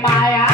妈呀。